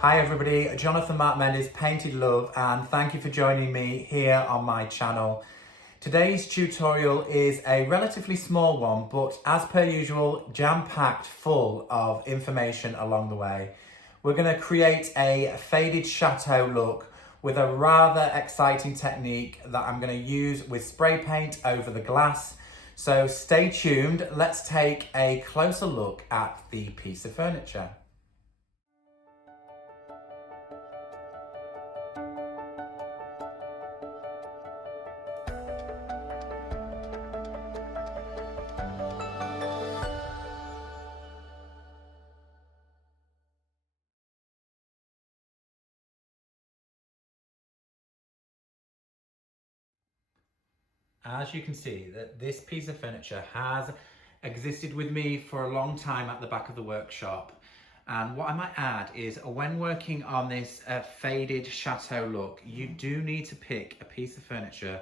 Hi everybody, Jonathan Mark Mendes, Paintedlove, and thank you for joining me here on my channel. Today's tutorial is a relatively small one, but as per usual, jam-packed full of information along the way. We're going to create a faded chateau look with a rather exciting technique that I'm going to use with spray paint over the glass. So stay tuned, let's take a closer look at the piece of furniture. As you can see, that this piece of furniture has existed with me for a long time at the back of the workshop. And what I might add is when working on this faded chateau look, you do need to pick a piece of furniture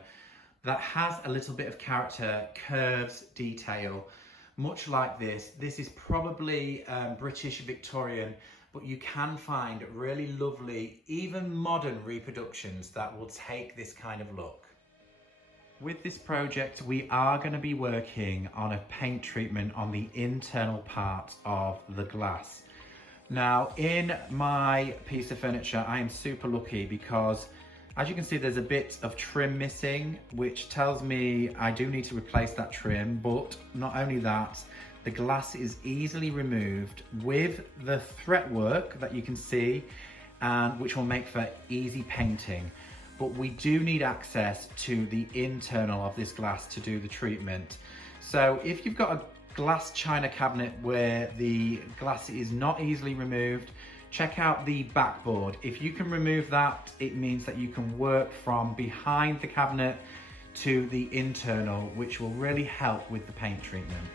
that has a little bit of character, curves, detail. Much like this. This is probably British Victorian, but you can find really lovely, even modern reproductions that will take this kind of look. With this project, we are going to be working on a paint treatment on the internal part of the glass. Now, in my piece of furniture, I am super lucky because, as you can see, there's a bit of trim missing, which tells me I do need to replace that trim, but not only that, the glass is easily removed with the fretwork that you can see, and which will make for easy painting. But we do need access to the internal of this glass to do the treatment. So if you've got a glass china cabinet where the glass is not easily removed, check out the backboard. If you can remove that, it means that you can work from behind the cabinet to the internal, which will really help with the paint treatment.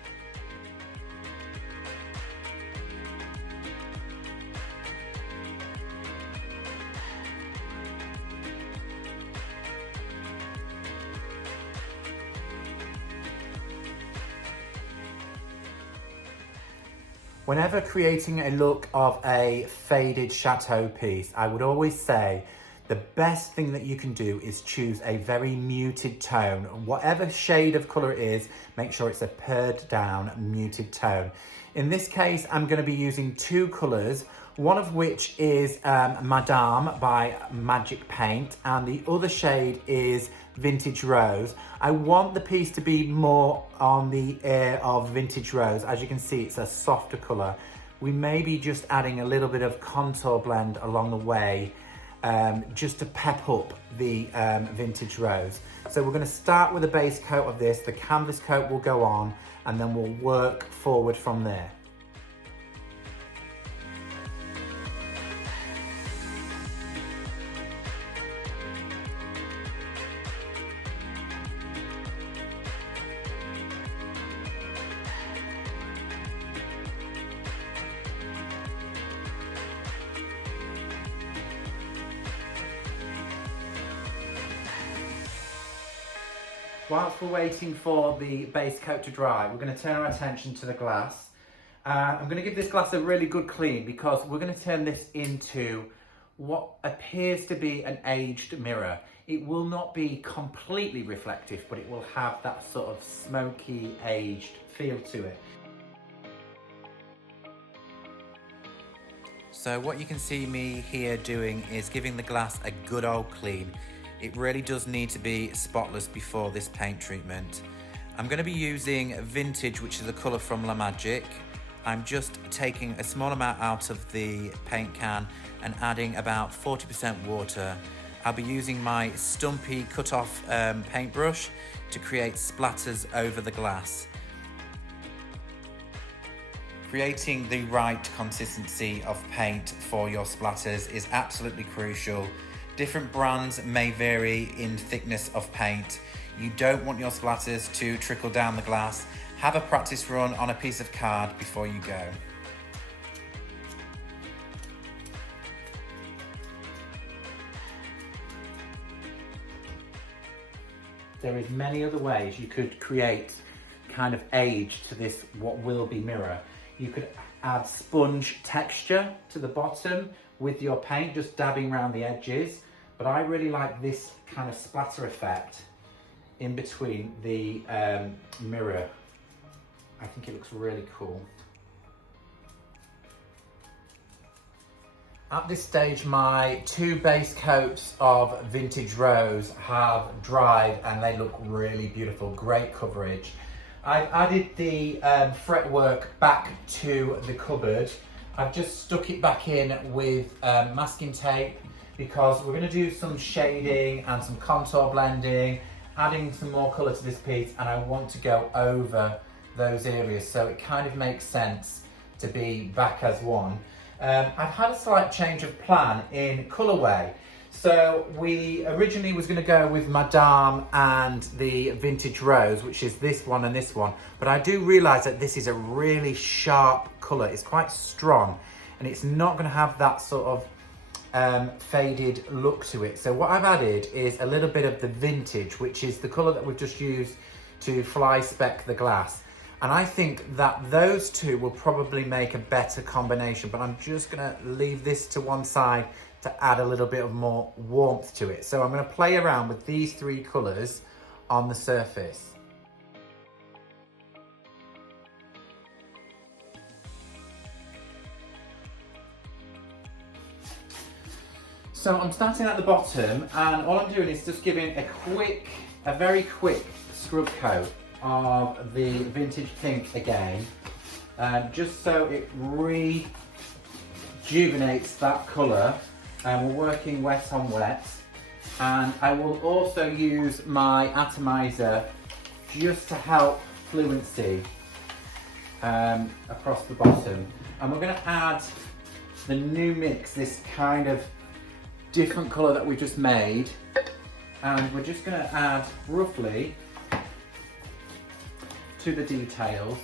Whenever creating a look of a faded chateau piece, I would always say the best thing that you can do is choose a very muted tone. Whatever shade of colour it is, make sure it's a pared down muted tone. In this case, I'm going to be using two colours, one of which is Madame by Magic Paint, and the other shade is Vintage Rose. I want the piece to be more on the air of Vintage Rose. As you can see, it's a softer colour. We may be just adding a little bit of contour blend along the way, just to pep up the Vintage Rose. So we're going to start with a base coat of this. The canvas coat will go on, and then we'll work forward from there. Whilst we're waiting for the base coat to dry, we're going to turn our attention to the glass. I'm going to give this glass a really good clean because we're going to turn this into what appears to be an aged mirror. It will not be completely reflective, but it will have that sort of smoky, aged feel to it. So what you can see me here doing is giving the glass a good old clean. It really does need to be spotless before this paint treatment. I'm going to be using Vintage, which is a colour from La Magic. I'm just taking a small amount out of the paint can and adding about 40% water. I'll be using my stumpy cut-off paintbrush to create splatters over the glass. Creating the right consistency of paint for your splatters is absolutely crucial. Different brands may vary in thickness of paint. You don't want your splatters to trickle down the glass. Have a practice run on a piece of card before you go. There is many other ways you could create kind of age to this what will be mirror. You could add sponge texture to the bottom with your paint, just dabbing around the edges. But I really like this kind of splatter effect in between the mirror. I think it looks really cool. At this stage, my 2 base coats of vintage rose have dried and they look really beautiful, great coverage. I've added the fretwork back to the cupboard. I've just stuck it back in with masking tape because we're going to do some shading and some contour blending, adding some more colour to this piece, and I want to go over those areas, so it kind of makes sense to be back as one. I've had a slight change of plan in colourway. So we originally was going to go with Madame and the Vintage Rose, which is this one and this one. But I do realise that this is a really sharp colour. It's quite strong and it's not going to have that sort of faded look to it. So what I've added is a little bit of the Vintage, which is the colour that we've just used to fly spec the glass. And I think that those two will probably make a better combination, but I'm just gonna leave this to one side to add a little bit of more warmth to it. So I'm gonna play around with these 3 colours on the surface. So I'm starting at the bottom, and all I'm doing is just giving a very quick scrub coat of the Vintage Pink again, just so it rejuvenates that colour. And we're working wet on wet, and I will also use my atomizer just to help fluency across the bottom. And we're going to add the new mix, this kind of different colour that we just made, and we're just going to add roughly to the details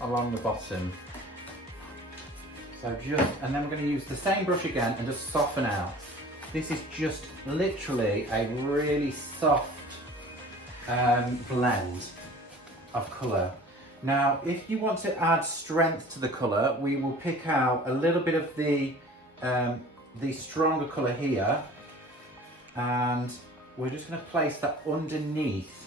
along the bottom. So and then we're going to use the same brush again and just soften out. This is just literally a really soft blend of colour. Now, if you want to add strength to the colour, we will pick out a little bit of the stronger colour here, and we're just going to place that underneath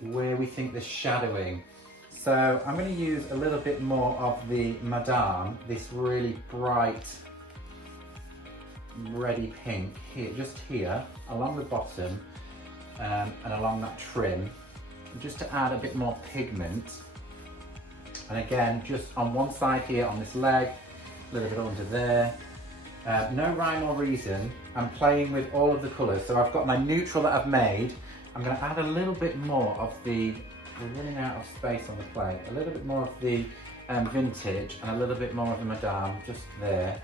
where we think there's shadowing. So I'm going to use a little bit more of the Madame, this really bright reddy pink here, just here along the bottom and along that trim, just to add a bit more pigment. And again, just on one side here on this leg, a little bit under there. No rhyme or reason. I'm playing with all of the colours. So I've got my neutral that I've made. I'm going to add a little bit more of the, we're running out of space on the plate, a little bit more of the Vintage and a little bit more of the Madame just there.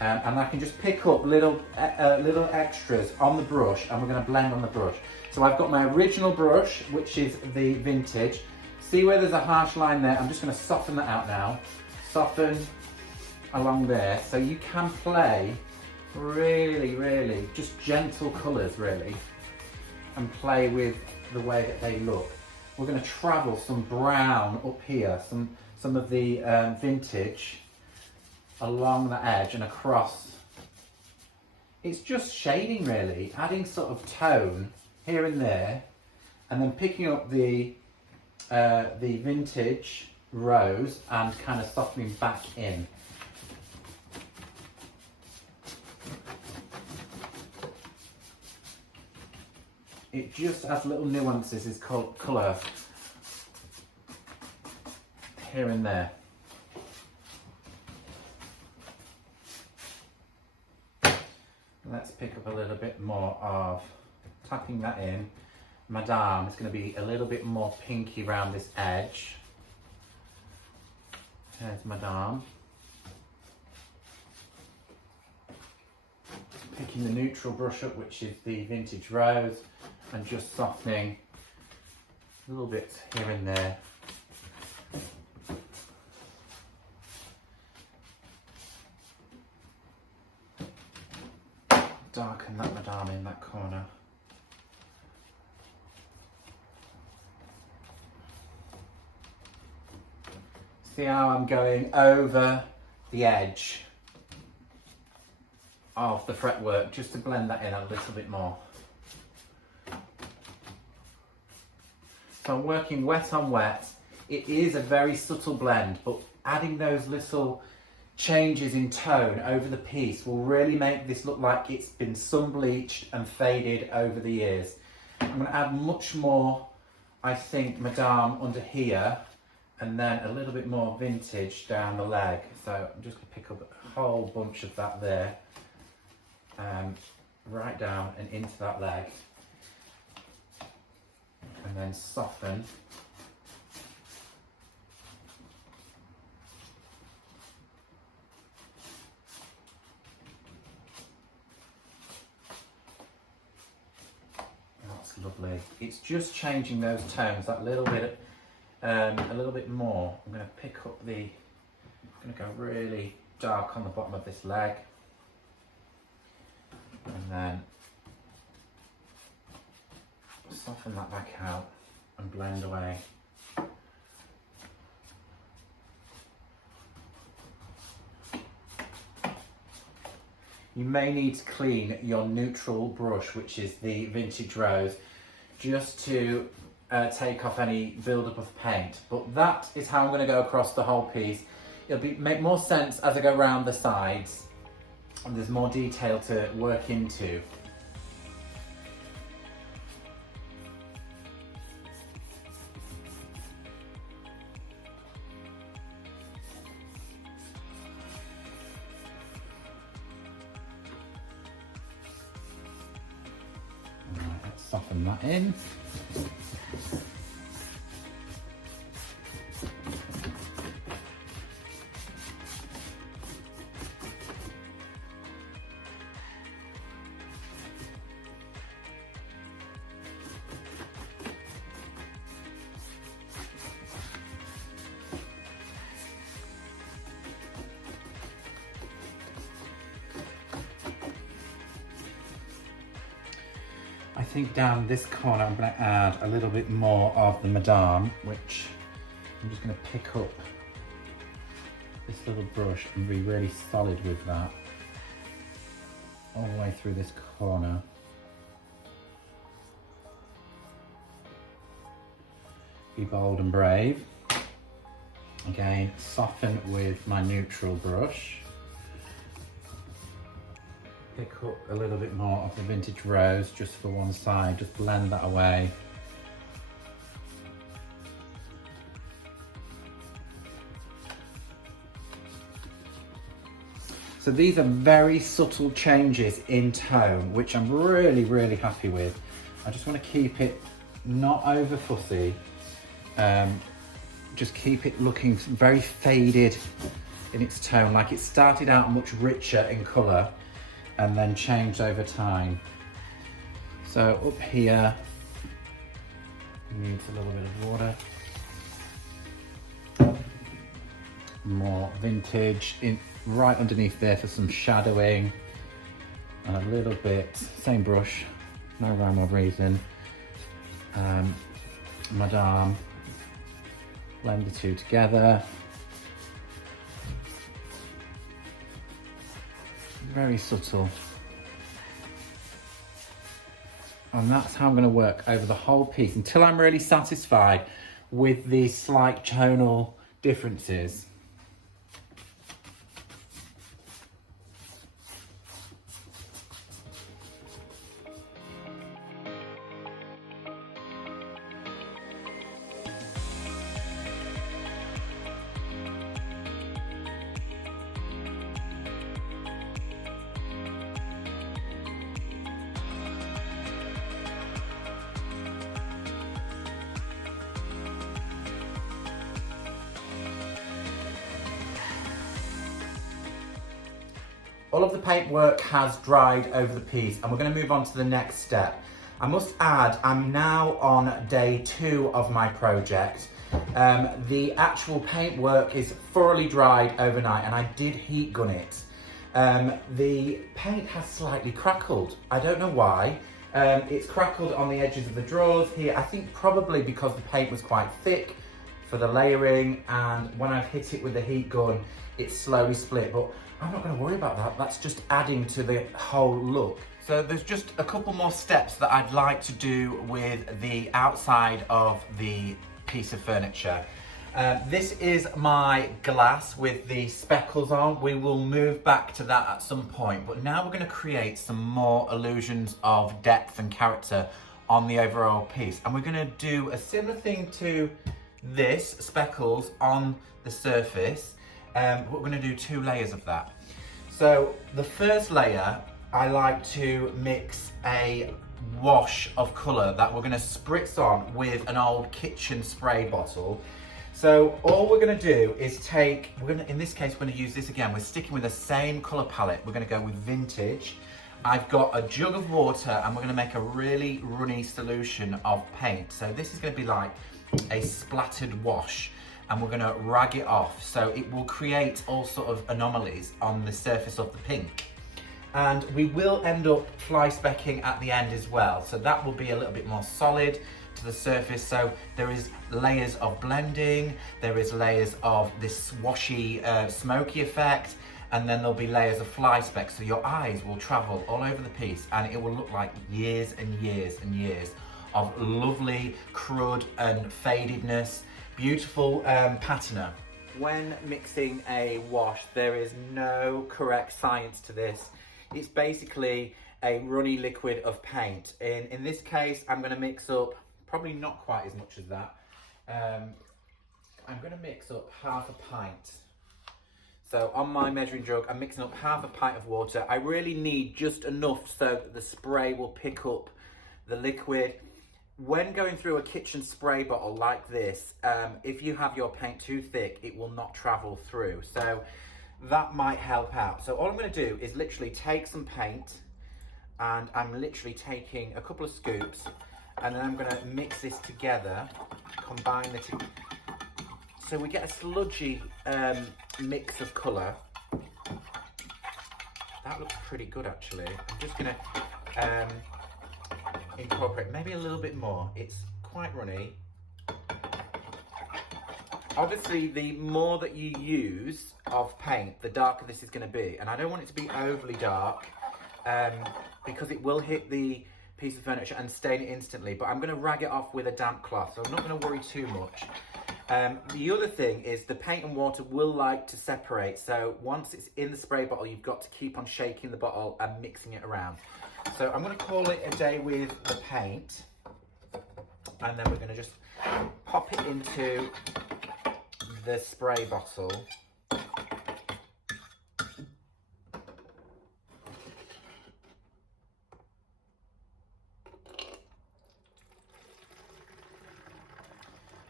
And I can just pick up little extras on the brush, and we're going to blend on the brush. So I've got my original brush, which is the Vintage. See where there's a harsh line there? I'm just going to soften that out now. Soften along there, so you can play really just gentle colours really, and play with the way that they look. We're going to travel some brown up here, some of the Vintage along the edge and across. It's just shading really, adding sort of tone here and there, and then picking up the Vintage Rose and kind of softening back in. It just adds little nuances, is colour here and there. Let's pick up a little bit more of, tapping that in. Madame is going to be a little bit more pinky around this edge. There's Madame. Picking the neutral brush up, which is the Vintage Rose, and just softening a little bit here and there. Darken that Madame in that corner. See how I'm going over the edge of the fretwork just to blend that in a little bit more. So I'm working wet on wet. It is a very subtle blend, but adding those little changes in tone over the piece will really make this look like it's been sun bleached and faded over the years. I'm going to add much more, I think, Madame under here, and then a little bit more vintage down the leg. So I'm just going to pick up a whole bunch of that there, right down and into that leg, and then soften. That's lovely. It's just changing those tones that little bit, a little bit more. I'm going to pick up I'm going to go really dark on the bottom of this leg, and then soften that back out and blend away. You may need to clean your neutral brush, which is the Vintage Rose, just to take off any build-up of paint. But that is how I'm going to go across the whole piece. It'll make more sense as I go around the sides, and there's more detail to work into. Soften that in. I think down this corner I'm going to add a little bit more of the Madame, which I'm just going to pick up this little brush and be really solid with that all the way through this corner. Be bold and brave. Again, soften with my neutral brush. Pick up a little bit more of the Vintage Rose just for one side, just blend that away. So these are very subtle changes in tone, which I'm really, really happy with. I just want to keep it not over fussy, just keep it looking very faded in its tone, like it started out much richer in colour and then changed over time. So up here, needs a little bit of water. More vintage in right underneath there for some shadowing, and a little bit, same brush, no rhyme or reason. Madame, blend the two together. Very subtle. And that's how I'm going to work over the whole piece until I'm really satisfied with the slight tonal differences. All of the paintwork has dried over the piece, and we're going to move on to the next step. I must add, I'm now on day 2 of my project. The actual paintwork is thoroughly dried overnight, and I did heat gun it. The paint has slightly crackled. I don't know why. It's crackled on the edges of the drawers here. I think probably because the paint was quite thick for the layering, and when I've hit it with the heat gun, it's slowly split, but I'm not going to worry about that. That's just adding to the whole look. So there's just a couple more steps that I'd like to do with the outside of the piece of furniture. This is my glass with the speckles on. We will move back to that at some point, but now we're going to create some more illusions of depth and character on the overall piece. And we're going to do a similar thing to this, speckles on the surface. But we're going to do 2 layers of that. So the first layer, I like to mix a wash of colour that we're going to spritz on with an old kitchen spray bottle. So all we're going to do is take, in this case, we're going to use this again. We're sticking with the same colour palette. We're going to go with vintage. I've got a jug of water and we're going to make a really runny solution of paint. So this is going to be like a splattered wash, and we're going to rag it off. So it will create all sort of anomalies on the surface of the pink. And we will end up fly specking at the end as well. So that will be a little bit more solid to the surface. So there is layers of blending, there is layers of this washy, smoky effect, and then there'll be layers of fly speck. So your eyes will travel all over the piece and it will look like years and years and years of lovely crud and fadedness, beautiful patina. When mixing a wash, there is no correct science to this. It's basically a runny liquid of paint. In this case, I'm going to mix up, probably not quite as much as that. I'm going to mix up half a pint. So on my measuring jug, I'm mixing up half a pint of water. I really need just enough so that the spray will pick up the liquid. When going through a kitchen spray bottle like this, if you have your paint too thick, it will not travel through. So that might help out. So all I'm going to do is literally take some paint, and I'm literally taking a couple of scoops, and then I'm going to mix this together, combine the two, so we get a sludgy mix of colour. That looks pretty good actually. I'm just going to incorporate maybe a little bit more. It's quite runny. Obviously, the more that you use of paint, the darker this is going to be. And I don't want it to be overly dark because it will hit the piece of furniture and stain it instantly. But I'm going to rag it off with a damp cloth, so I'm not going to worry too much. The other thing is the paint and water will like to separate. So once it's in the spray bottle, you've got to keep on shaking the bottle and mixing it around. So I'm going to call it a day with the paint. And then we're going to just pop it into the spray bottle.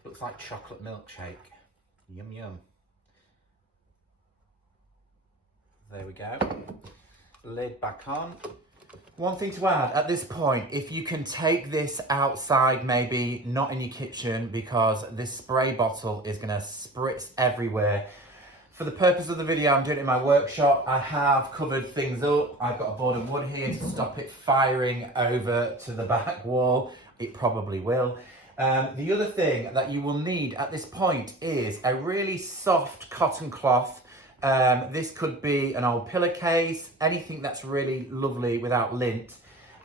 Looks like chocolate milkshake. Yum yum. There we go. Lid back on. One thing to add at this point, if you can take this outside, maybe not in your kitchen, because this spray bottle is going to spritz everywhere. For the purpose of the video, I'm doing it in my workshop. I have covered things up. I've got a board of wood here to stop it firing over to the back wall. It probably will. The other thing that you will need at this point is a really soft cotton cloth. This could be an old pillowcase, anything that's really lovely without lint,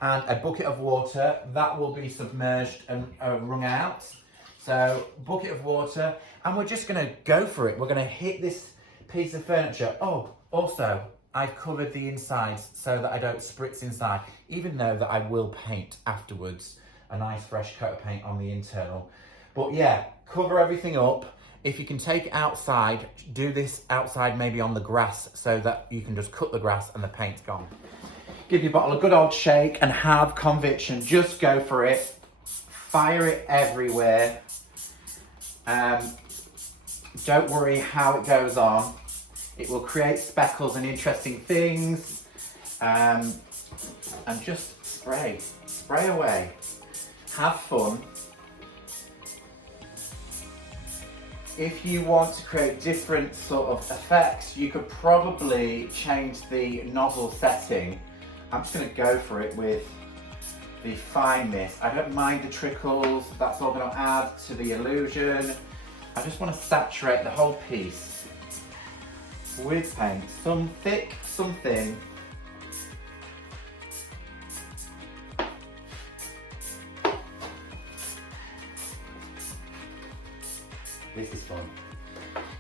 and a bucket of water that will be submerged and wrung out. So bucket of water, and we're just going to go for it. We're going to hit this piece of furniture. Oh, also I've covered the insides so that I don't spritz inside, even though that I will paint afterwards a nice fresh coat of paint on the internal. But yeah, cover everything up. If you can take it outside, do this outside, maybe on the grass, so that you can just cut the grass and the paint's gone. Give your bottle a good old shake and have conviction. Just go for it. Fire it everywhere. Don't worry how it goes on. It will create speckles and interesting things. And just spray away. Have fun. If you want to create different sort of effects, you could probably change the nozzle setting. I'm just going to go for it with the fine mist. I don't mind the trickles, that's all going to add to the illusion. I just want to saturate the whole piece with paint, some thick, some thin. This is fun.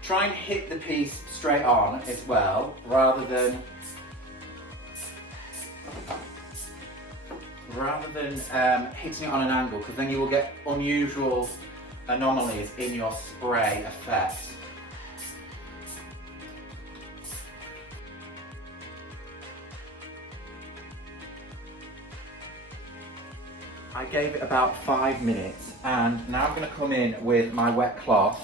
Try and hit the piece straight on as well, rather than hitting it on an angle, because then you will get unusual anomalies in your spray effect. I gave it about 5 minutes, and now I'm going to come in with my wet cloth.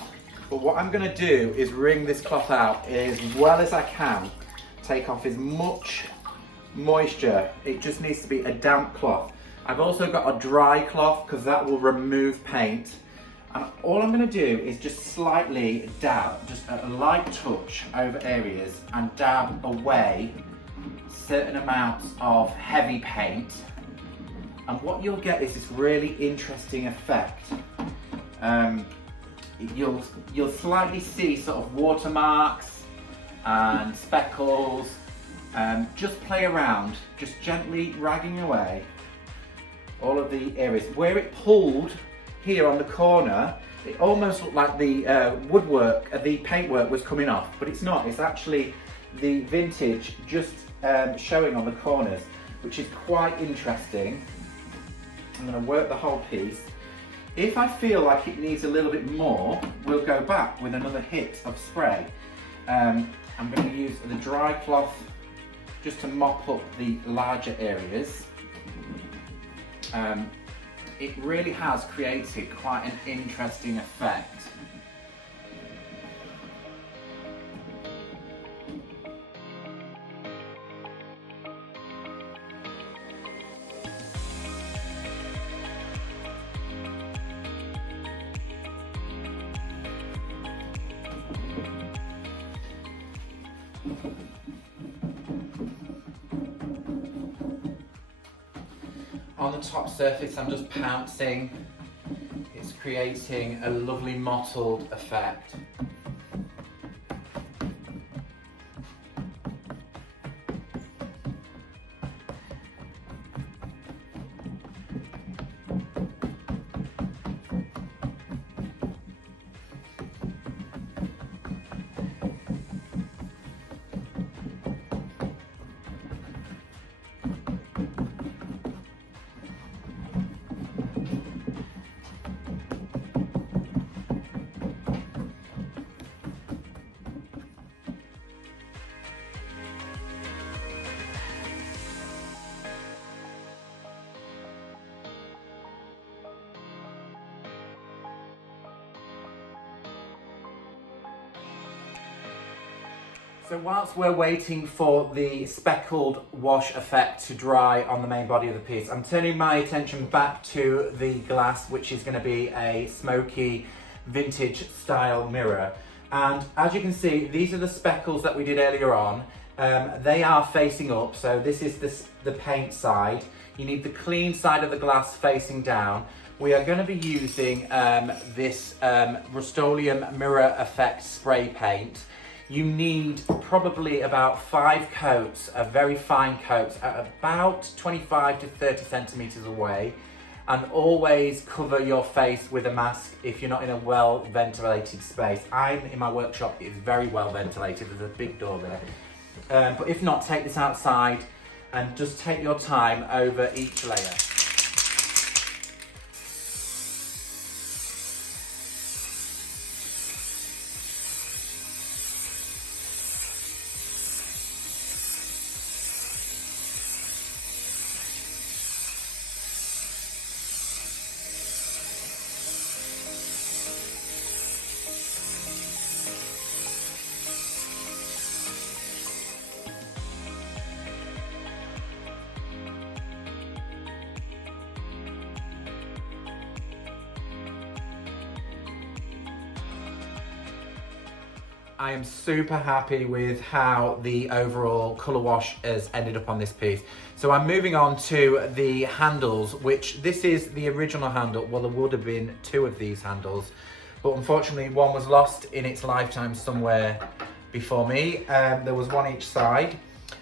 But what I'm going to do is wring this cloth out as well as I can, take off as much moisture. It just needs to be a damp cloth. I've also got a dry cloth because that will remove paint. And all I'm going to do is just slightly dab, just a light touch over areas, and dab away certain amounts of heavy paint. And what you'll get is this really interesting effect. You'll slightly see sort of watermarks and speckles. Just play around, just gently ragging away all of the areas. Where it pulled here on the corner, it almost looked like the woodwork, the paintwork was coming off, but it's not. It's actually the vintage just showing on the corners, which is quite interesting. I'm going to work the whole piece. If I feel like it needs a little bit more, we'll go back with another hit of spray. I'm going to use the dry cloth just to mop up the larger areas. It really has created quite an interesting effect. On the top surface, I'm just pouncing. It's creating a lovely mottled effect. So whilst we're waiting for the speckled wash effect to dry on the main body of the piece, I'm turning my attention back to the glass, which is going to be a smoky vintage style mirror. And as you can see, these are the speckles that we did earlier on. They are facing up, so this is the paint side. You need the clean side of the glass facing down. We are going to be using this Rustoleum mirror effect spray paint. You need probably about 5 coats, very fine coats, at about 25 to 30 centimeters away. And always cover your face with a mask if you're not in a well ventilated space. I'm in my workshop, it's very well ventilated, there's a big door there. But if not, take this outside and just take your time over each layer. I am super happy with how the overall colour wash has ended up on this piece. So I'm moving on to the handles, which this is the original handle. Well, there would have been 2 of these handles, but unfortunately one was lost in its lifetime somewhere before me. There was one each side.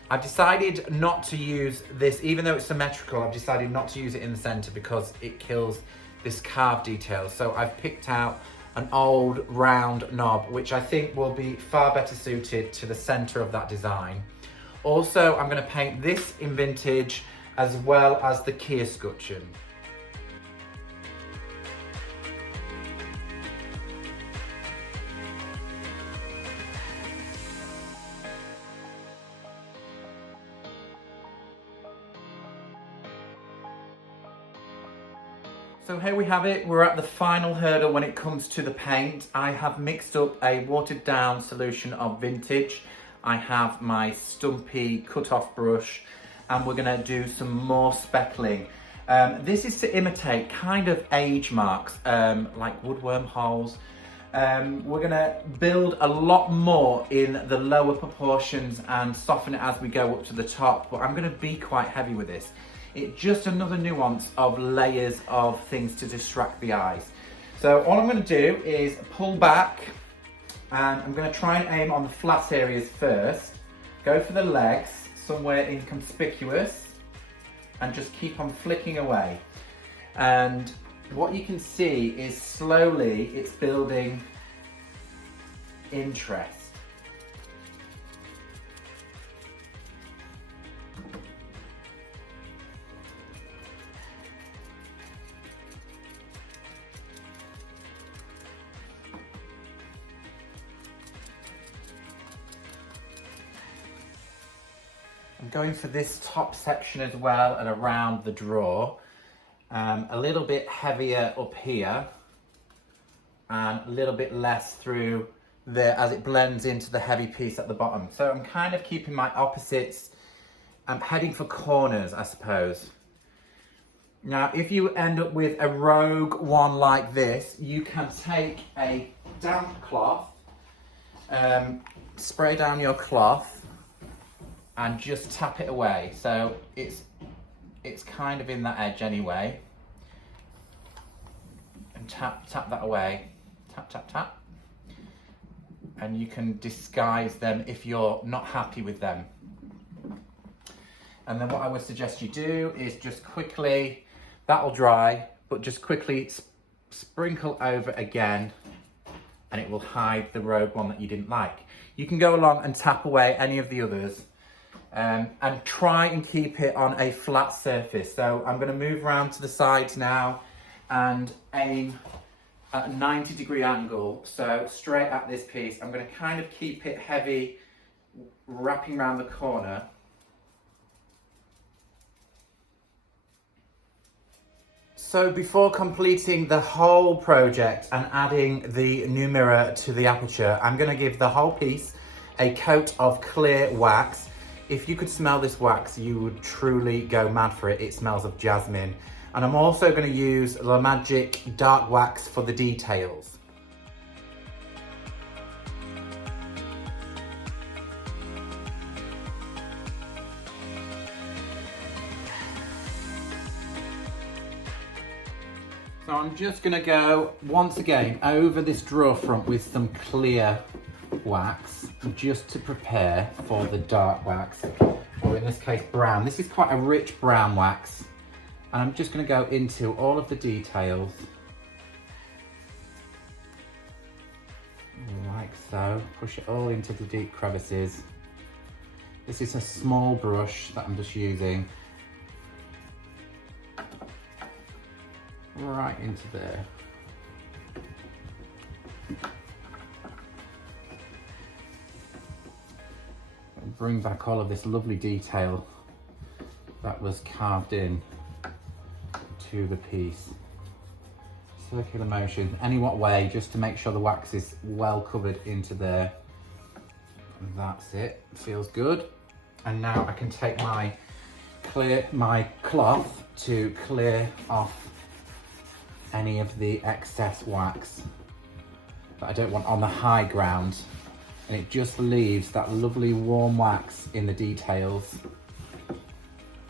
I've decided not to use this, even though it's symmetrical, I've decided not to use it in the center because it kills this carved detail. So I've picked out an old round knob, which I think will be far better suited to the center of that design. Also, I'm going to paint this in vintage as well as the key escutcheon. So here we have it, we're at the final hurdle when it comes to the paint. I have mixed up a watered down solution of vintage. I have my stumpy cut-off brush and we're gonna do some more speckling. This is to imitate kind of age marks, like woodworm holes. We're gonna build a lot more in the lower proportions and soften it as we go up to the top, but I'm gonna be quite heavy with this. It's just another nuance of layers of things to distract the eyes. So all I'm going to do is pull back and I'm going to try and aim on the flat areas first. Go for the legs, somewhere inconspicuous, and just keep on flicking away. And what you can see is slowly it's building interest. I'm going for this top section as well and around the drawer. A little bit heavier up here and a little bit less through there as it blends into the heavy piece at the bottom. So I'm kind of keeping my opposites. I'm heading for corners, I suppose. Now, if you end up with a rogue one like this, you can take a damp cloth, spray down your cloth, and just tap it away. So it's kind of in that edge anyway. And tap that away. Tap, tap, tap. And you can disguise them if you're not happy with them. And then what I would suggest you do is just quickly, that'll dry, but just quickly sprinkle over again and it will hide the rogue one that you didn't like. You can go along and tap away any of the others. And try and keep it on a flat surface. So I'm going to move around to the sides now and aim at a 90-degree angle. So straight at this piece, I'm going to kind of keep it heavy, wrapping around the corner. So before completing the whole project and adding the new mirror to the aperture, I'm going to give the whole piece a coat of clear wax. If you could smell this wax, you would truly go mad for it. It smells of jasmine. And I'm also going to use La Magic dark wax for the details. So I'm just going to go once again over this drawer front with some clear wax just to prepare for the dark wax, or in this case brown. This is quite a rich brown wax and I'm just going to go into all of the details like so. Push it all into the deep crevices. This is a small brush that I'm just using right into there. Bring back all of this lovely detail that was carved in to the piece. Circular motion, any what way, just to make sure the wax is well covered into there. And that's it, feels good. And now I can take my cloth to clear off any of the excess wax that I don't want on the high ground. And it just leaves that lovely warm wax in the details.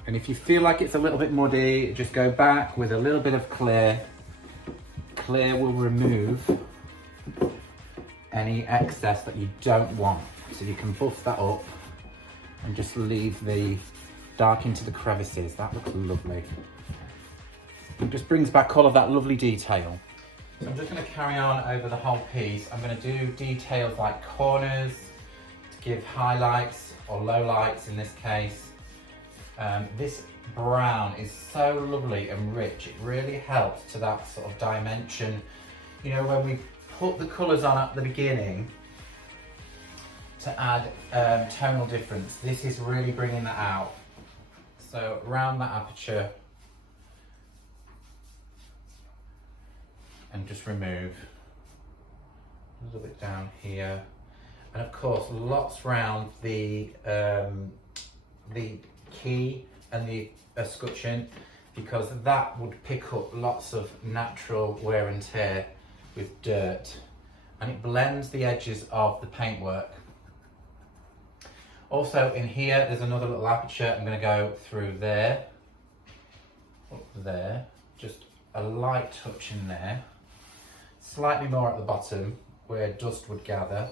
And if you feel like it's a little bit muddy, just go back with a little bit of clear. Clear will remove any excess that you don't want. So you can buff that up and just leave the dark into the crevices. That looks lovely. It just brings back all of that lovely detail. So I'm just going to carry on over the whole piece. I'm going to do details like corners to give highlights or lowlights in this case. This brown is so lovely and rich. It really helps to that sort of dimension. You know, when we put the colours on at the beginning to add tonal difference, this is really bringing that out. So around that aperture, and just remove a little bit down here, and of course lots around the key and the escutcheon, because that would pick up lots of natural wear and tear with dirt, and it blends the edges of the paintwork. Also in here there's another little aperture. I'm going to go through there, up there, just a light touch in there, slightly more at the bottom where dust would gather.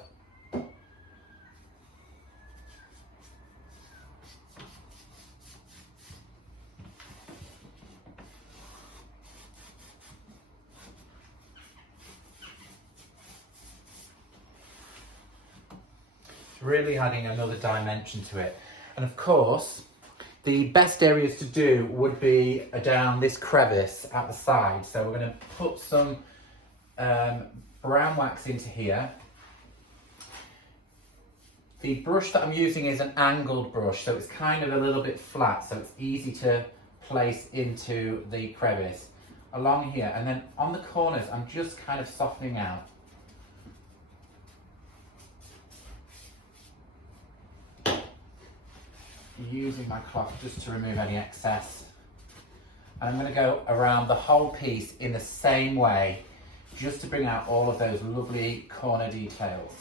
It's really adding another dimension to it. And of course, the best areas to do would be down this crevice at the side. So we're going to put some brown wax into here. The brush that I'm using is an angled brush, so it's kind of a little bit flat, so it's easy to place into the crevice along here. And then on the corners, I'm just kind of softening out. Using my cloth just to remove any excess. And I'm going to go around the whole piece in the same way, just to bring out all of those lovely corner details.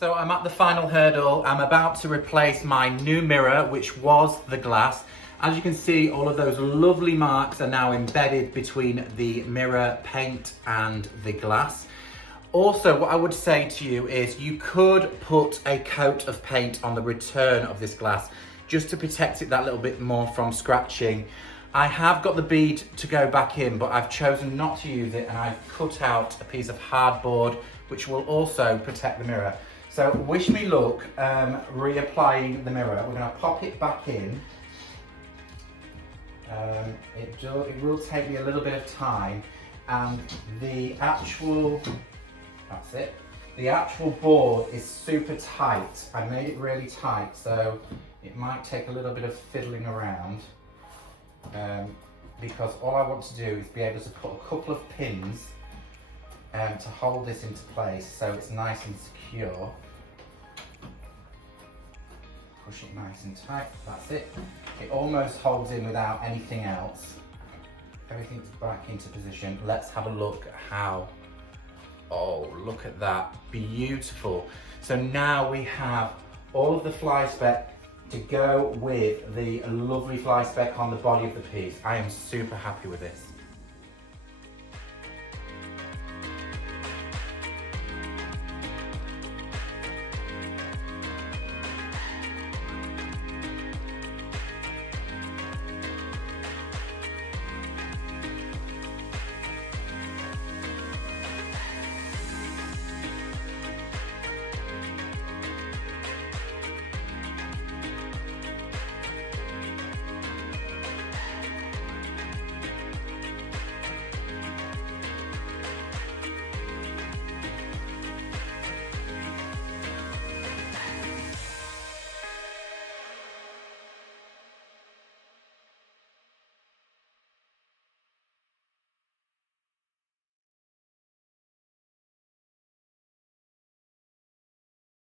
So I'm at the final hurdle. I'm about to replace my new mirror, which was the glass. As you can see, all of those lovely marks are now embedded between the mirror paint and the glass. Also, what I would say to you is you could put a coat of paint on the return of this glass just to protect it that little bit more from scratching. I have got the bead to go back in, but I've chosen not to use it, and I've cut out a piece of hardboard which will also protect the mirror. So wish me luck reapplying the mirror. We're going to pop it back in. It will take me a little bit of time, and the actual, that's it, the actual board is super tight. I made it really tight, so it might take a little bit of fiddling around, because all I want to do is be able to put a couple of pins to hold this into place so it's nice and secure. Push it nice and tight, that's it. It almost holds in without anything else. Everything's back into position. Let's have a look at how, oh, look at that, beautiful. So now we have all of the fly speck to go with the lovely fly speck on the body of the piece. I am super happy with this.